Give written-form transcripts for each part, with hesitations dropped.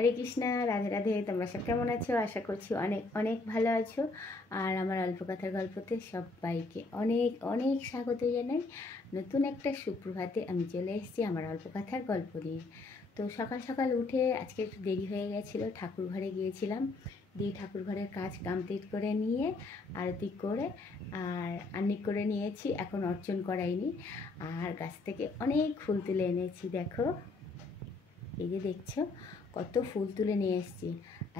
হরে কৃষ্ণা, রাধে রাধে। তোমরা সব কেমন আছো? আশা করছি অনেক অনেক ভালো আছো। আর আমার অল্প কথার গল্পতে সবাইকে অনেক অনেক স্বাগত জানাই। নতুন একটা সুপ্রভাতে আমি চলে এসেছি আমার অল্প কথার গল্প নিয়ে। তো সকাল সকাল উঠে আজকে একটু দেরি হয়ে গেছিলো, ঠাকুর ঘরে গিয়েছিলাম। দিয়ে ঠাকুর ঘরের কাজ কমপ্লিট করে নিয়ে আরতি করে আর আন্নিক করে নিয়েছি, এখন অর্চন করাইনি। আর গাছ থেকে অনেক ফুল তুলে এনেছি, দেখো এই যে দেখছো কত ফুল তুলে নিয়ে এসেছি।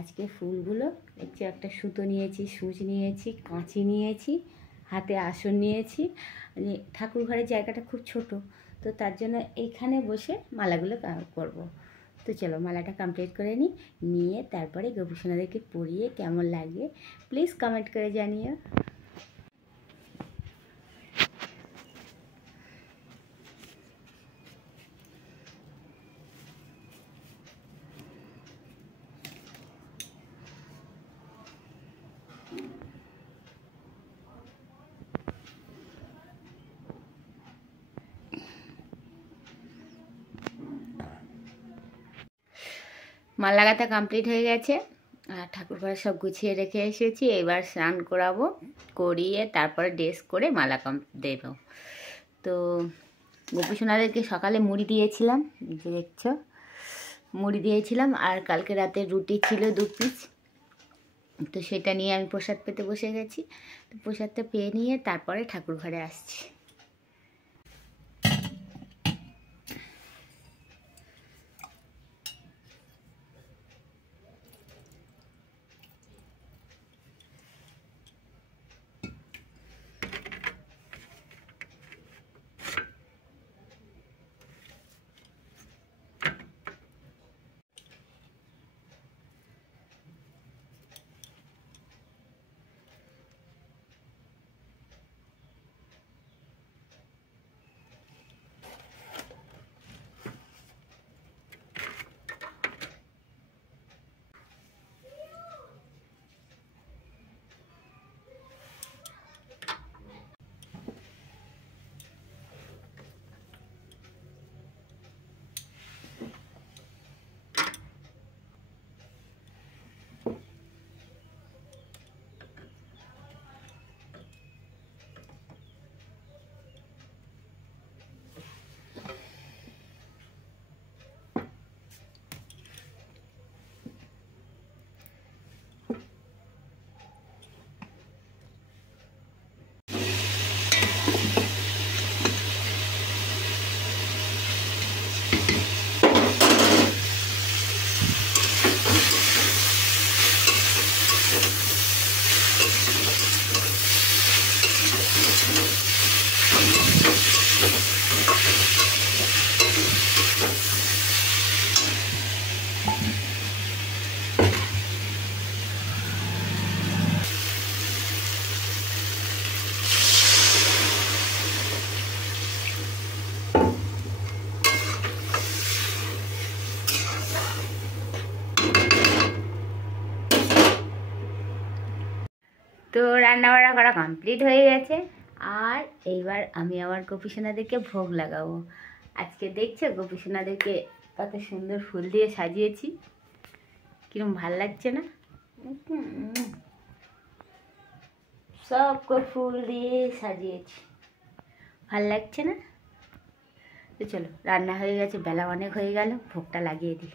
আজকে ফুলগুলো দেখছি, একটা সুতো নিয়েছি, সূচ নিয়েছি, কাঁচি নিয়েছি, হাতে আসন নিয়েছি। মানে ঠাকুর ঘরের জায়গাটা খুব ছোট, তো তার জন্য এইখানে বসে মালাগুলো করব। তো চলো মালাটা কমপ্লিট করে নিয়ে তারপরে গোপুসোনাদেরকে পরিয়ে কেমন লাগে প্লিজ কমেন্ট করে জানিও। মাল লাগাতে কমপ্লিট হয়ে গেছে আর ঠাকুর ঘরে সব গুছিয়ে রেখে এসেছি। এবার স্নান করাবো, করিয়ে তারপরে ড্রেস করে মালা দেব। তো গোপুসোনাদেরকে সকালে মুড়ি দিয়েছিলাম, যে দেখছো মুড়ি দিয়েছিলাম। আর কালকে রাতে রুটি ছিল 2 পিস, তো সেটা নিয়ে আমি প্রসাদ পেতে বসে গেছি। তো প্রসাদটা পেয়ে নিয়ে তারপরে ঠাকুর ঘরে আসছি। তো রান্নাবান্না করা কমপ্লিট হয়ে গেছে। আর এইবার আমি আমার গোপুসোনাদেরকে ভোগ লাগাবো। আজকে দেখছো গোপুসোনাদেরকে কত সুন্দর ফুল দিয়ে সাজিয়েছি, কিরম ভাল লাগছে না? সবকে ফুল দিয়ে সাজিয়েছি, ভাল লাগছে না? তো চলো রান্না হয়ে গেছে, বেলা অনেক হয়ে গেল, ভোগটা লাগিয়ে দিই।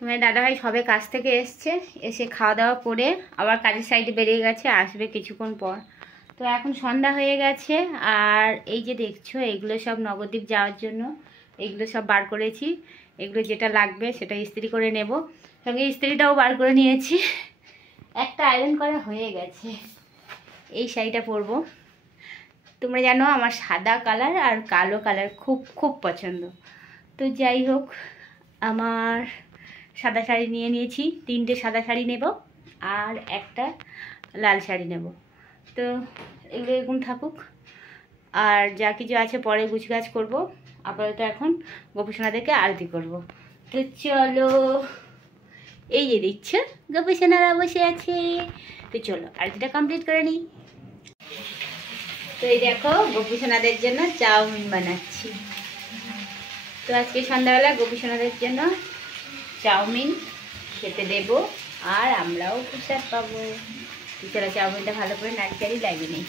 তোমার দাদাভাই সবে কাজ থেকে এসছে, এসে খাওয়া দাওয়া করে আবার কাজের সাইডে বেরিয়ে গেছে, আসবে কিছুক্ষণ পর। তো এখন সন্ধ্যা হয়ে গেছে। আর এই যে দেখছো এগুলো সব নবদ্বীপ যাওয়ার জন্য এগুলো সব বার করেছি। এগুলো যেটা লাগবে সেটা ইস্ত্রি করে নেব, সঙ্গে ইস্ত্রিটাও বার করে নিয়েছি। একটা আয়রন করা হয়ে গেছে, এই শাড়িটা পরবো। তোমরা জানো আমার সাদা কালার আর কালো কালার খুব খুব পছন্দ। তো যাই হোক, আমার সাদা শাড়ি নিয়ে নিয়েছি, 3টে সাদা শাড়ি নেব আর একটা লাল শাড়ি নেব। তো এগুলো এরকম থাকুক, আর যা কিছু আছে পরে গুছগাছ করব। আপাতত এখন গোপীসোনাদেরকে আরতি করব। তো চলো, এই যে দিচ্ছ গোপীসোনারা বসে আছে, তো চলো আরতিটা কমপ্লিট করে নিই। তো এই দেখো গোপীসোনাদের জন্য চাউমিন বানাচ্ছি। তো আজকে সন্ধ্যাবেলা গোপীসোনাদের জন্য চাউমিন খেতে দেব, আর আমরাও প্রসাদ পাবো। চলো চাউমিনটা ভালো করে নাড়িচাড়ি লাগিয়ে নিই।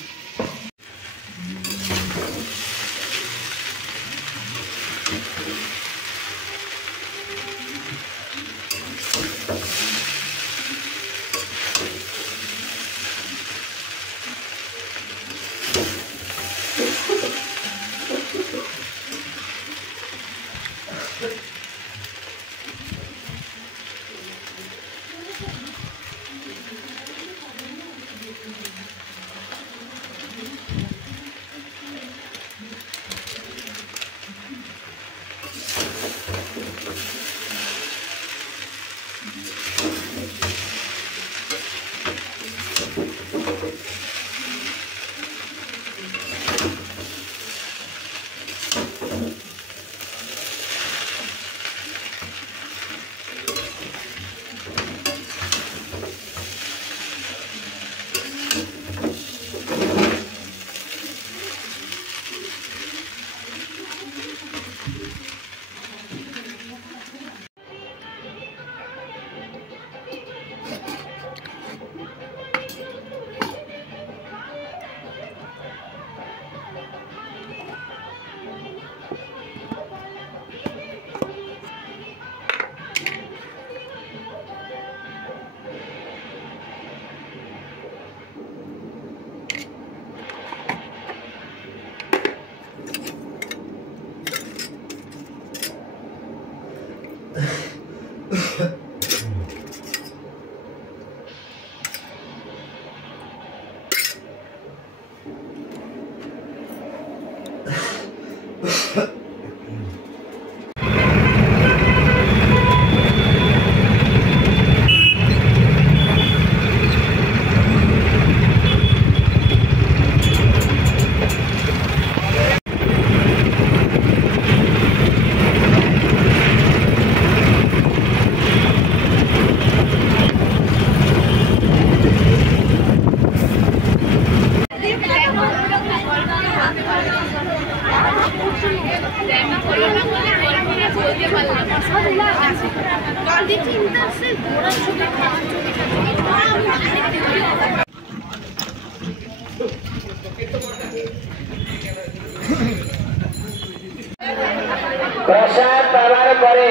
প্রসাদ পাওয়ার পরে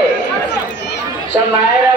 সব মায়েরা